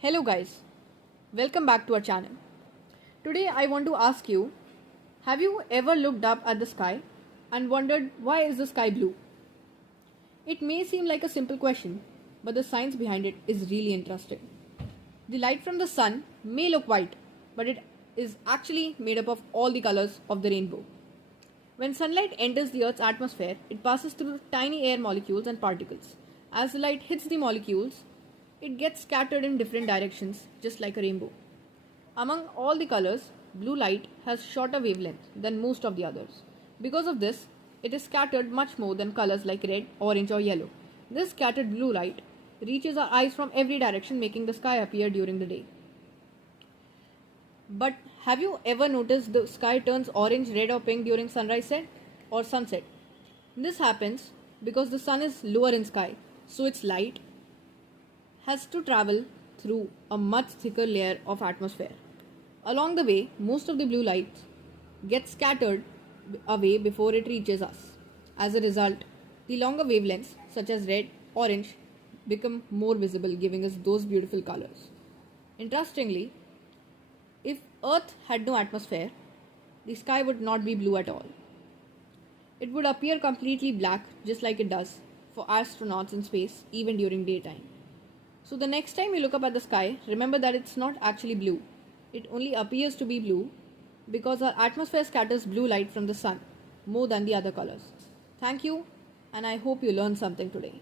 Hello guys, welcome back to our channel. Today I want to ask you, have you ever looked up at the sky and wondered why is the sky blue? It may seem like a simple question, but the science behind it is really interesting. The light from the sun may look white, but it is actually made up of all the colors of the rainbow. When sunlight enters the Earth's atmosphere, it passes through tiny air molecules and particles. As the light hits the molecules, it gets scattered in different directions, just like a rainbow. Among all the colors, blue light has shorter wavelength than most of the others. Because of this, it is scattered much more than colors like red, orange, or yellow. This scattered blue light reaches our eyes from every direction, making the sky appear during the day. But have you ever noticed the sky turns orange, red, or pink during sunrise set or sunset? This happens because the sun is lower in sky, so its light has to travel through a much thicker layer of atmosphere. Along the way, most of the blue light gets scattered away before it reaches us. As a result, the longer wavelengths, such as red, orange, become more visible, giving us those beautiful colors. Interestingly, if Earth had no atmosphere, the sky would not be blue at all. It would appear completely black, just like it does for astronauts in space, even during daytime. So the next time you look up at the sky, remember that it's not actually blue. It only appears to be blue because our atmosphere scatters blue light from the sun more than the other colors. Thank you, and I hope you learned something today.